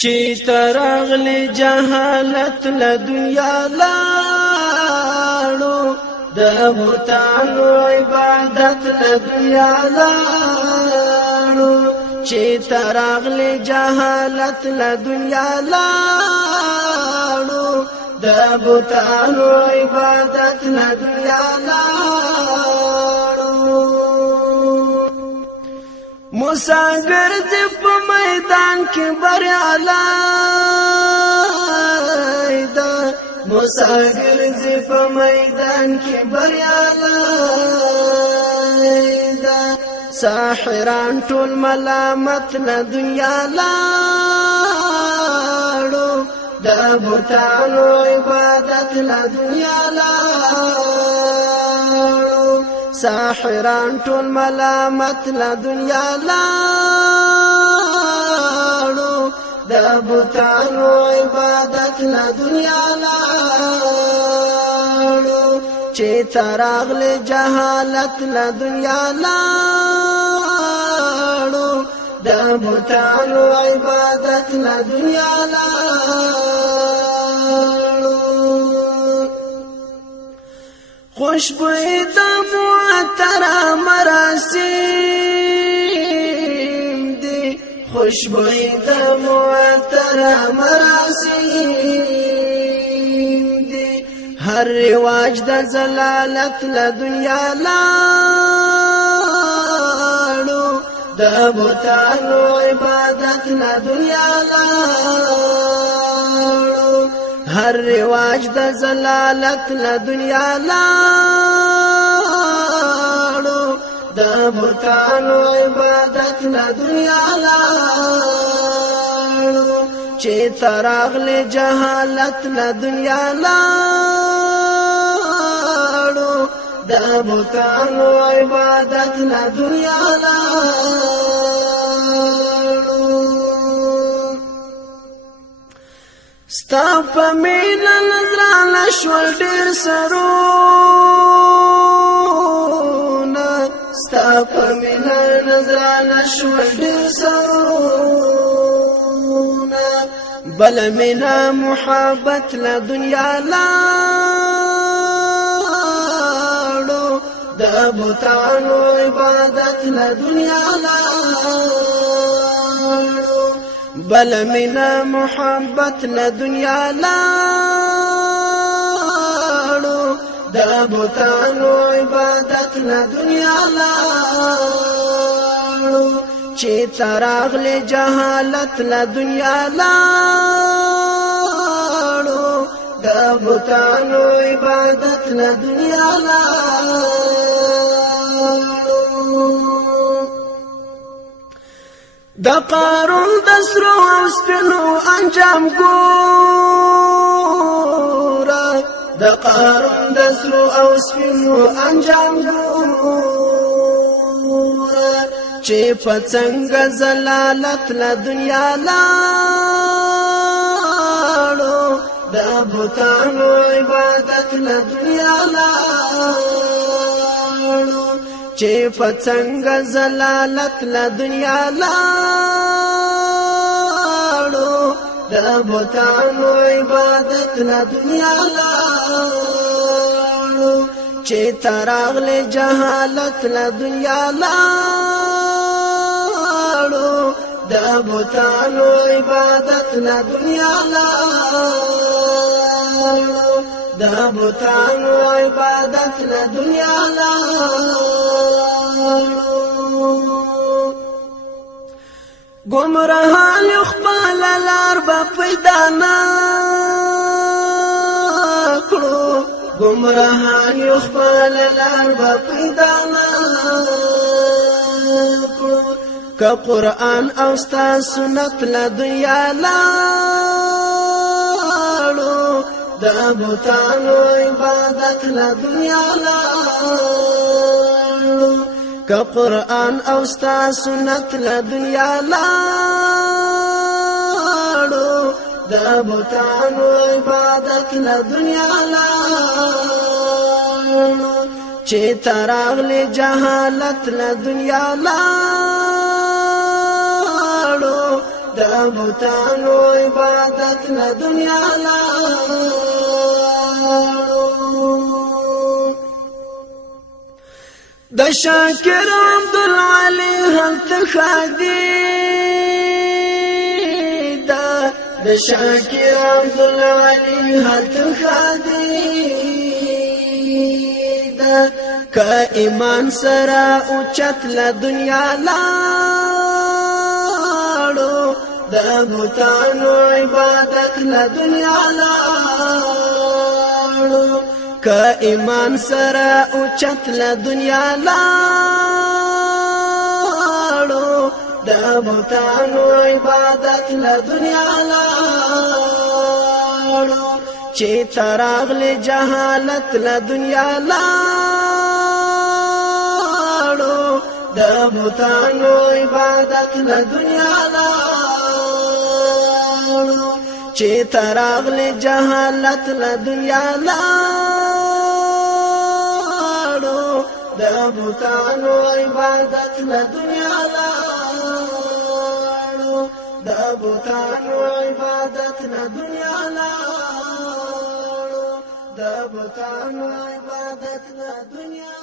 چې ترغلی جهالت له دنیا لاړو د بوتانو عبادت له دنیا لاړو چې ترغلی جهالت له دنیا لاړو د بوتانو عبادت له دنیا لاړو مساګر دې په میدان کې بریالی ده مساګر دې په میدان کې بریالی ده ساحران ټول ملامت له دنیا لاړو د بوتانو عبادت له دنیا لاړو ساحران ټول ملامت له دنیا لاړو د بوتانو عبادت له دنیا لاړو چې ترغلی جهالت له دنیا لاړو د بوتانو عبادت له دنیا لاړو خوشبوئی د معطره مراسم دی خوشبوئی د معطره مراسم دی هر رواج د زلالت له دنیا لاړو د بوتانو عبادت له دنیا لاړو هر رواج د زلالت له دنیا لاړو د بوتانو عبادت له دنیا لاړو چې ترغلی جهالت له دنیا لاړو د بوتانو عبادت له دنیا لاړو ستا په مینه نظرانه شول ډېر سرونه ستا په مینه نظرانه شول ډېر سرونه بله مینه محبت له دنیا لاړو د بوتانو عبادت له دنیا لاړو بل منا محبت له دنیا لاړو د بوتانو عبادت له دنیا لاړو چې ترغلی جهالت له دنیا لاړو د بوتانو عبادت له دنیا لاړو د قارون د سرو او سپینو انجام ګوره د قارون د سرو او سپینو انجام ګوره چې په څنګه زلالت له دنیا لاړو د بوتانو عبادت له دنیا لاړو چې په څنګه زلالت له دنیا لاړو د بوتانو عبادت له دنیا لاړو چې ترغلی جهالت له دنیا لاړو د بوتانو عبادت له دنیا لاړو د بوتانو عبادت له دنیا لاړو گمراهان خپل لار به پیدا نه کړو گمراهان خپل لار به پیدا نه کړو که قرآن او ستا سنت له دنیا لاړو د بوتانو عبادت له دنیا لاړو که قرآن او ستا سنت له دنیا لاړو د بوتانو عبادت له دنیا لاړو چې ترغلی جهالت له دنیا لاړو د د بوتانو عبادت له دنیا لاړو د شاکر عبدالعلی هلته خادي د شاکر عبدالعلی هلته خادي که ایمان سره اوچت له دنیا لاړو د بوتانو عبادت له دنیا لاړو که ایمان سره اوچت له دنیا لاړو د بوتانو عبادت له دنیا لاړو چې تراغل جهالت له دنیا لاړو د بوتانو عبادت له دنیا لاړو چې تراغل جهالت له دنیا لاړو د بوتانو عبادت له دنیا لاړو د بوتانو عبادت له دنیا لاړو د بوتانو عبادت له دنیا